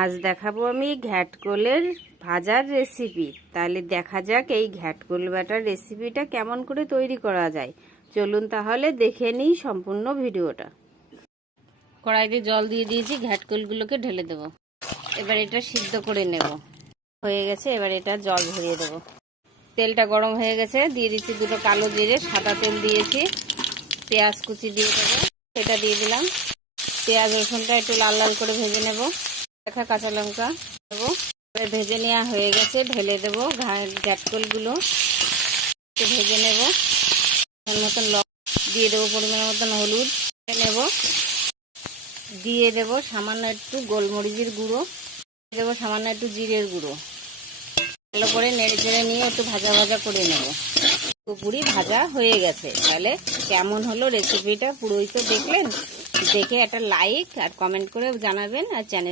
আজ দেখাবো আমি ঘ্যাটকোলের ভাজার রেসিপি। তাহলে দেখা যাক এই ঘ্যাটকোল বাটার রেসিপিটা কেমন করে তৈরি করা যায়। চলুন তাহলে দেখে নিই সম্পূর্ণ ভিডিওটা। কড়াইতে জল দিয়ে দিয়েছি, ঘ্যাটকোলগুলোকে ঢেলে দেব। এবার এটা সিদ্ধ করে নেব। হয়ে গেছে, এবার এটা জল ভরিয়ে দেব। তেলটা গরম হয়ে গেছে, দিয়ে দিচ্ছি দুটো কালো জিরে, সাদা তেল দিয়েছি, পেঁয়াজ কুচি দিয়ে দেবো, এটা দিয়ে দিলাম। পেঁয়াজ রসুনটা একটু লাল লাল করে ভেজে নেব। দেখা কাঁচা লঙ্কা দেবো। ভেজে নেওয়া হয়ে গেছে, ঢেলে দেবো ঘ্যাটকোলগুলো, একটু ভেজে নেব। মতন দিয়ে দেবো, পরিমাণ মতন হলুদ নেব, দিয়ে দেবো সামান্য একটু গোলমরিচের গুঁড়ো, দেবো সামান্য একটু জিরের গুঁড়ো। ভালো করে নেড়ে চেড়ে নিয়ে একটু ভাজা ভাজা করে নেব। পুরোপুরি ভাজা হয়ে গেছে। তাহলে কেমন হলো রেসিপিটা পুরোই তো দেখলেন। দেখে একটা লাইক আর কমেন্ট করে জানাবেন, আর চ্যানেল